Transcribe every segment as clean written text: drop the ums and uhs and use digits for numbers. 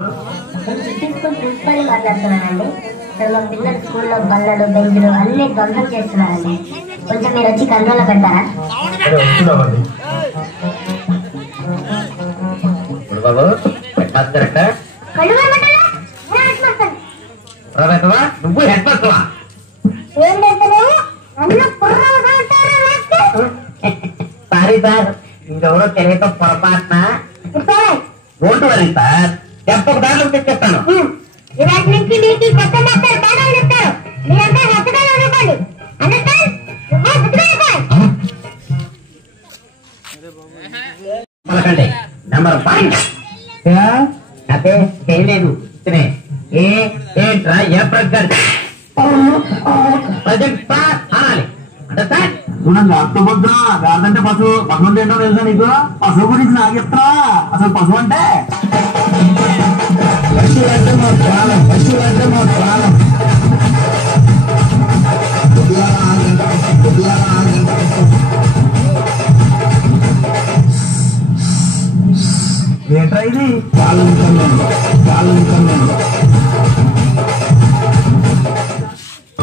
Principal మాట్లాడుతున్నానండి. అసలు మా పిల్లలు స్కూల్లో బల్లలు బెంచులు అన్ని ధ్వంసం చేస్తున్నారండి. కొంచెం మీరు వచ్చి కంట్రోల్లో పెడతారా? నువ్వు హెడ్ మాస్టర్వా? సారీ సార్, ఇంకెవరో తెలియక పొరపాటున ఓటు వరి సార్. చెప్పక దాంట్లో చెప్తాను. పలకండి. నెంబర్ 5 అదే చేయలేదు. ఏంట్రా ఏ ప్రజెంట్ సార్ అనాలి అంటే సార్ అర్థబుద్ధ గారంటే పశువు పశువు ఏంటో తెలుసా నీకు? పశువు గురించి నాకు చెప్తా. అసలు పశువు అంటే పశువు అంటే మా ప్రాణం. పశువు అంటే మా ప్రాణం. ఏంట్రా ఇది?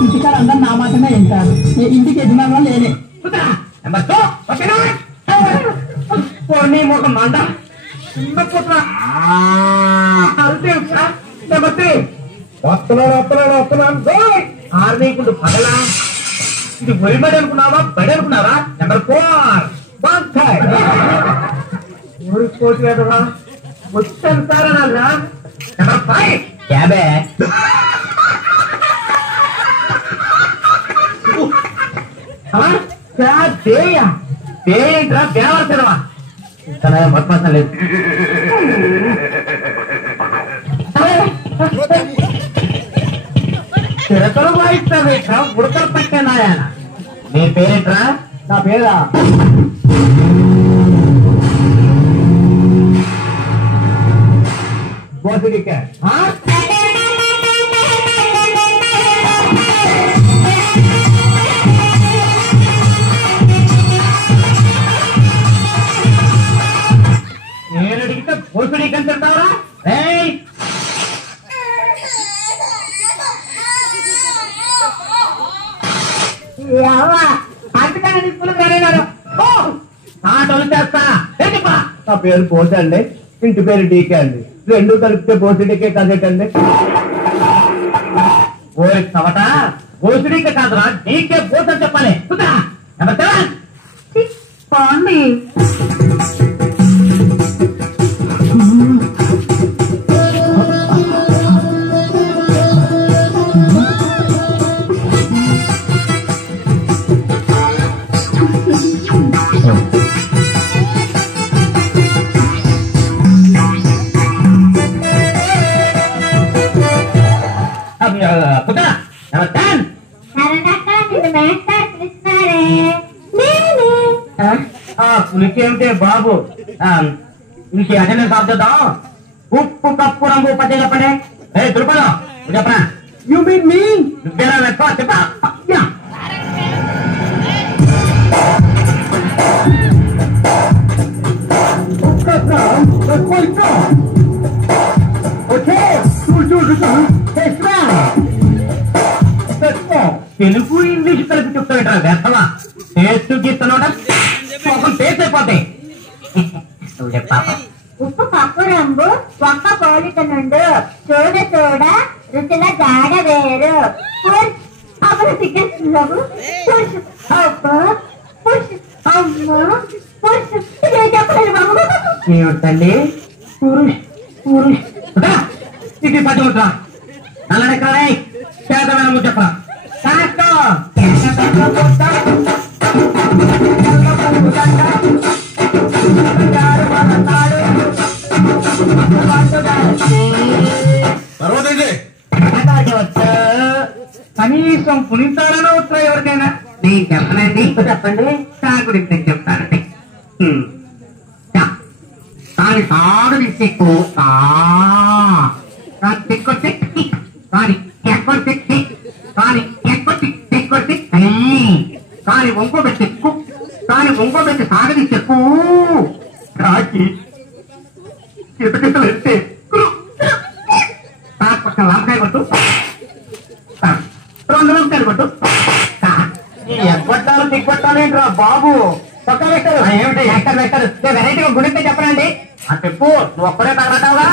ఇంటికాడ అందరు నా మాటనే వింటారు. ఇంటికి యజమానులు నేనే. మంద ఆర్మీకుంటూ పగలా ఇది ఒరిమడి అనుకున్నావా బడి అనుకున్నావా? నెంబర్ 4 ఊరిపోటీ కదా వచ్చాను సార్ అనాలిరా. నెంబర్ 5 క్యాబేజ్ బేవర్సనవా మొత్తం లేదు. చిరకలు వాయిస్తావేట్రా ఉడకలు పట్టానాయన. నీ పేరేట్రా? నా పేరా బోసిడిక. నేను అడిగితే బోసిడిక అని చెప్తావరా? అందుకని నిప్పులు కరేగారు ఆటోలు చేస్తా. నా పేరు పోతే అండి, ఇంటి పేరు డీకే అండి. రెండు కలిపితే బోసిడికే కదేటండి. ఓరి చవట బోసిడికే కాదురా డీకే బోస్ అని చెప్పాలి. పులికేమిటే బాబు, ఇంకే అటెండెన్స్ ఆఫ్ చేద్దాం. ఉప్పు కప్పు రంగు పచ్చ చెప్పండి. దుర్పదం చెప్పనా? యూ మీన్ మీ? నువ్వేనా ఎక్కువ చెప్పా. తెలుగు ఇంగ్లీష్ కలిపి చెప్తాడు వ్యర్థమా? టేస్ట్ గీస్తున్నాడ మొహం టేస్ట్ అయిపోతాయి. నువ్వు చెప్తా. ఉప్పు పప్పు రంగు ఒక్క పోలిక నుండు చూడ చూడ రుచిల జాడ వేరు. అప్పుడు సిగ్గేస్తున్నావు. చెప్పలేదు బాబు. ఏమిటండి ఇది పట్టుకుంటా నల్లడెక్కడ చేతమైన ముచ్చప్రా కనీసం పునితారనో వస్తా ఎవరికైనా. నేను చెప్పనండి. చెప్పండి. నా గురించి నేను చెప్తానండి. దాని సాగు తిక్కు తిక్కొచ్చి దాని ఎక్కొచ్చి దాని ఎక్కొచ్చి తిక్కొచ్చి దాని వంకోబెట్టి ఎక్కు దాని వంకోబెట్టి సాగది చెక్కు కాకి కిటకిటలు ఎత్తే ఒక్క వంకాయ కొట్టు, రెండు వంకాయలు కొట్టు. ఎగ్గొట్టాలు దిగ్గొట్టాలు ఏంట్రా బాబు? కొత్త వెక్టర్ ఏమిటి? వెరైటీగా గుడితే చెప్పనండి. చెప్పు, నువ్వు ఒక్కడే తగలటావుగా.